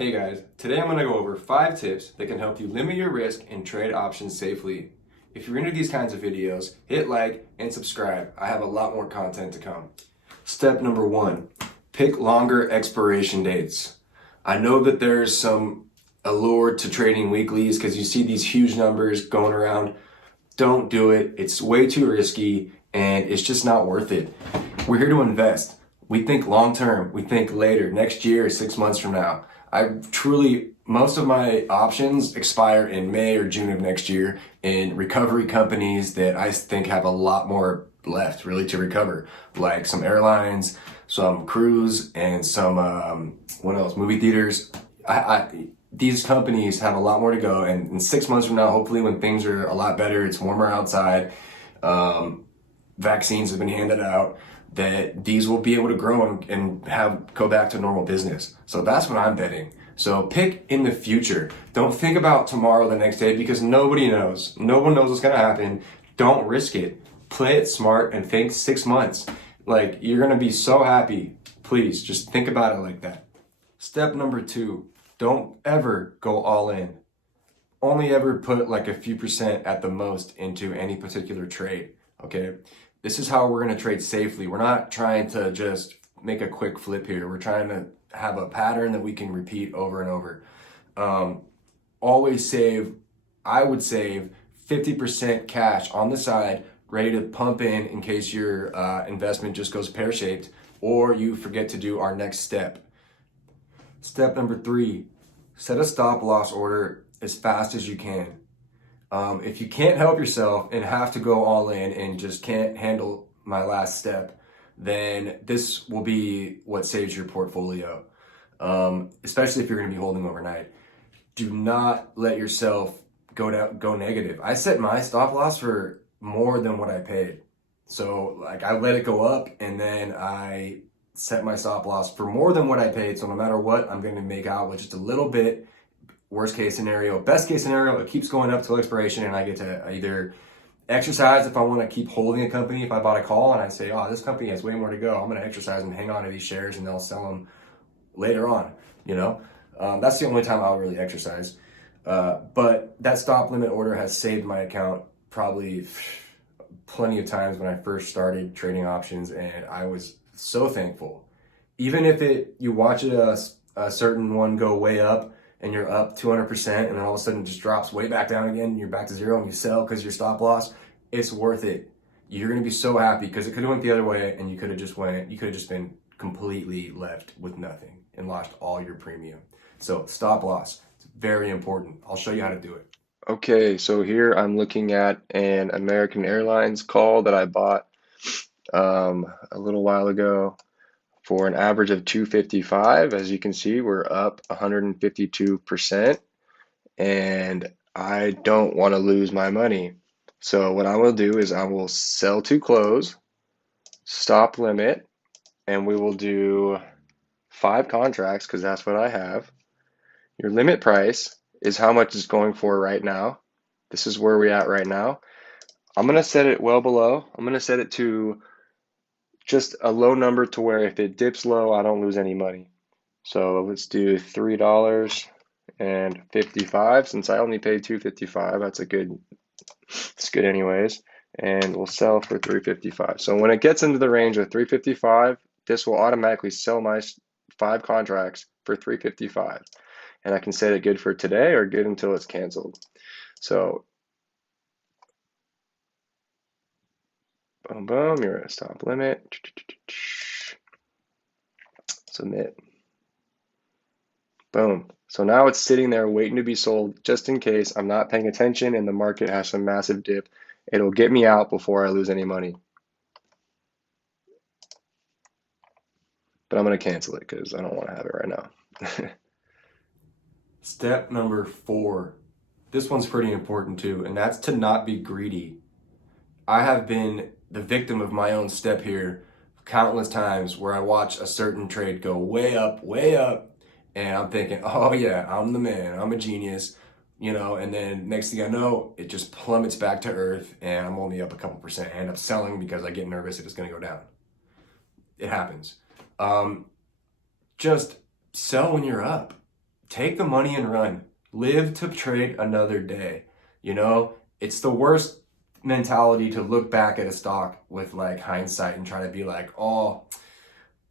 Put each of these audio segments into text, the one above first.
Hey guys, today I'm going to go over 5 tips that can help you limit your risk and trade options safely. If you're into these kinds of videos, hit like and subscribe. I have a lot more content to come. Step number 1, pick longer expiration dates. I know that there's some allure to trading weeklies because you see these huge numbers going around. Don't do it. It's way too risky and it's just not worth it. We're here to invest. We think long term. We think later, next year, 6 months from now. Most of my options expire in May or June of next year in recovery companies that I think have a lot more left really to recover, like some airlines, some cruise, and some, what else, movie theaters. These companies have a lot more to go, and in 6 months from now, hopefully when things are a lot better, it's warmer outside, vaccines have been handed out, that these will be able to grow and go back to normal business. So that's what I'm betting. So pick in the future. Don't think about tomorrow, the next day, because nobody knows. No one knows what's gonna happen. Don't risk it. Play it smart and think 6 months. Like, you're gonna be so happy. Please, just think about it like that. Step number 2, don't ever go all in. Only ever put like a few percent at the most into any particular trade, okay? This is how we're going to trade safely. We're not trying to just make a quick flip here. We're trying to have a pattern that we can repeat over and over. Always save, I would save 50% cash on the side, ready to pump in case your investment just goes pear-shaped or you forget to do our next step. Step number 3, set a stop loss order as fast as you can. If you can't help yourself and have to go all in and just can't handle my last step, then this will be what saves your portfolio, especially if you're going to be holding overnight. Do not let yourself go negative. I set my stop loss for more than what I paid. So like I let it go up and then I set my stop loss for more than what I paid. So no matter what, I'm going to make out with just a little bit. Worst case scenario, best case scenario, it keeps going up till expiration and I get to either exercise if I want to keep holding a company. If I bought a call and I say, oh, this company has way more to go, I'm going to exercise and hang on to these shares and they'll sell them later on, you know? That's the only time I'll really exercise. But that stop limit order has saved my account probably plenty of times when I first started trading options, and I was so thankful. Even if you watch a certain one go way up, and you're up 200% and then all of a sudden it just drops way back down again and you're back to zero and you sell because your stop loss, it's worth it. You're going to be so happy because it could have went the other way and you could have just been completely left with nothing and lost all your premium. So stop loss, it's very important. I'll show you how to do it. Okay, so here I'm looking at an American Airlines call that I bought a little while ago for an average of 255. As you can see, we're up 152%, and I don't want to lose my money. So what I will do is I will sell to close, stop limit, and we will do 5 contracts because that's what I have. Your limit price is how much it's going for right now. This is where we're at right now. I'm going to set it well below. I'm going to set it to just a low number to where if it dips low, I don't lose any money. So let's do $3.55 since I only paid $2.55. It's good anyways. And we'll sell for $3.55. So when it gets into the range of $3.55, this will automatically sell my 5 contracts for $3.55. And I can set it good for today or good until it's canceled. So boom, boom, you're at stop limit. Submit. Boom. So now it's sitting there waiting to be sold just in case I'm not paying attention and the market has some massive dip. It'll get me out before I lose any money. But I'm going to cancel it because I don't want to have it right now. Step number 4. This one's pretty important too, and that's to not be greedy. I have been the victim of my own step here countless times where I watch a certain trade go way up, and I'm thinking, oh yeah, I'm the man, I'm a genius, you know, and then next thing I know, it just plummets back to earth and I'm only up a couple percent. I end up selling because I get nervous that it's going to go down. It happens. Just sell when you're up. take the money and run. Live to trade another day. You know, it's the worst mentality to look back at a stock with like hindsight and try to be like, oh,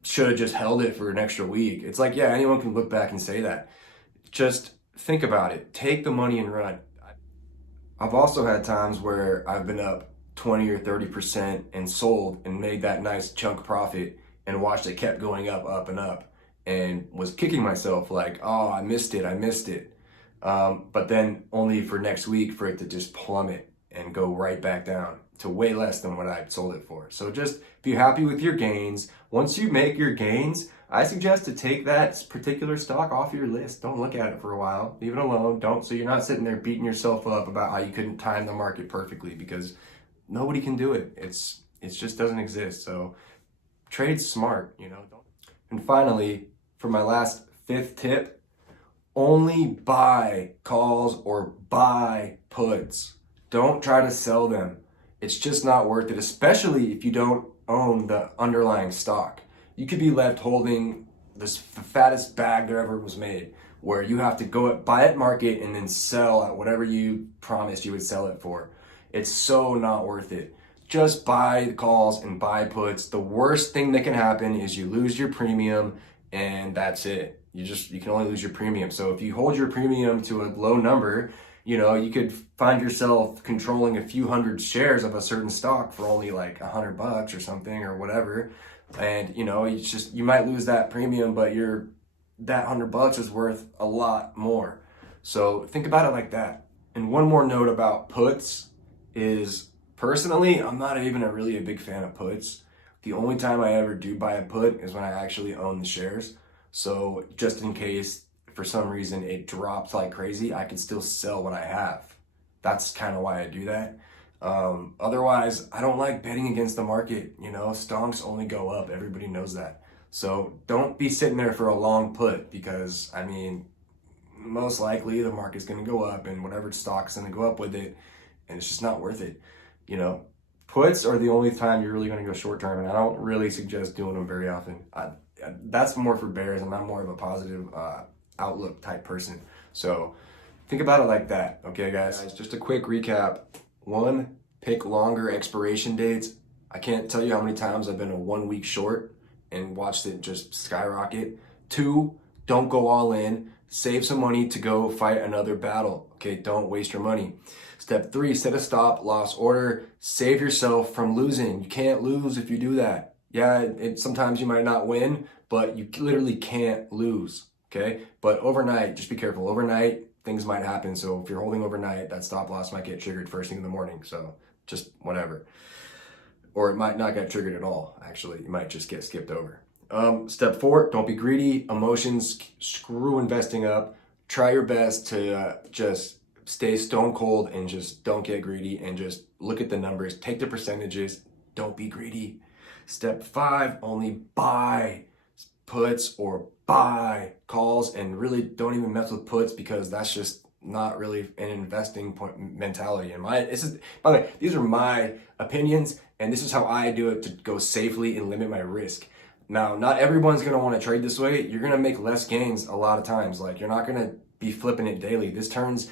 should have just held it for an extra week. It's like, yeah, anyone can look back and say that. Just think about it. Take the money and run. I've also had times where I've been up 20 or 30% and sold and made that nice chunk profit and watched it kept going up and up, and was kicking myself like, oh, I missed it. But then only for next week for it to just plummet and go right back down to way less than what I sold it for. So just be happy with your gains. Once you make your gains, I suggest to take that particular stock off your list. Don't look at it for a while. Leave it alone. Don't, so you're not sitting there beating yourself up about how you couldn't time the market perfectly, because nobody can do it. It just doesn't exist. So trade smart, you know. And finally, for my last 5th tip, only buy calls or buy puts. Don't try to sell them. It's just not worth it, especially if you don't own the underlying stock. You could be left holding the fattest bag there ever was made, where you have to go buy at market and then sell at whatever you promised you would sell it for. It's so not worth it. Just buy calls and buy puts. The worst thing that can happen is you lose your premium, and that's it. You can only lose your premium. So if you hold your premium to a low number, you know, you could find yourself controlling a few hundred shares of a certain stock for only like $100 or something or whatever. And you know, you might lose that premium, but that $100 is worth a lot more. So think about it like that. And one more note about puts is, personally, I'm not even really a big fan of puts. The only time I ever do buy a put is when I actually own the shares. So just in case for some reason it drops like crazy, I can still sell what I have. That's kind of why I do that. Otherwise, I don't like betting against the market. You know, stonks only go up. Everybody knows that. So don't be sitting there for a long put, because I mean, most likely the market's going to go up and whatever stock's going to go up with it, and it's just not worth it. You know, puts are the only time you're really going to go short term, and I don't really suggest doing them very often. That's more for bears, and I'm more of a positive outlook type person. So think about it like that. Okay, guys, just a quick recap. 1, pick longer expiration dates. I can't tell you how many times I've been a 1 week short and watched it just skyrocket. 2, don't go all in. Save some money to go fight another battle. Okay, don't waste your money. Step 3, set a stop loss order. Save yourself from losing. You can't lose if you do that. Yeah, sometimes you might not win, but you literally can't lose. Okay, but overnight, just be careful. Overnight, things might happen. So if you're holding overnight, that stop loss might get triggered first thing in the morning. So just whatever. Or it might not get triggered at all, actually. You might just get skipped over. Step 4, don't be greedy. Emotions screw investing up. Try your best to just stay stone cold and just don't get greedy, and just look at the numbers. Take the percentages. Don't be greedy. Step 5, only buy puts or buy calls, and really don't even mess with puts, because that's just not really an investing mentality. By the way, these are my opinions, and this is how I do it to go safely and limit my risk. Now, not everyone's going to want to trade this way. You're going to make less gains a lot of times. Like, you're not going to be flipping it daily. This turns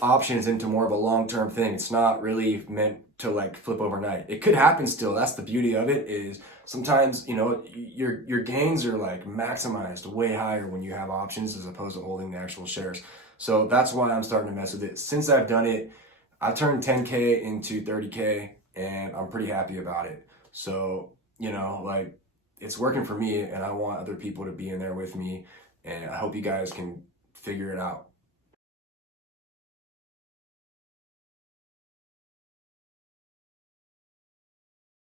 options into more of a long-term thing. It's not really meant to like flip overnight. It could happen still. That's the beauty of it, is sometimes, you know, your gains are like maximized way higher when you have options as opposed to holding the actual shares. So that's why I'm starting to mess with it. Since I've done it, I turned 10K into 30K, and I'm pretty happy about it. So, you know, like, it's working for me, and I want other people to be in there with me, and I hope you guys can figure it out.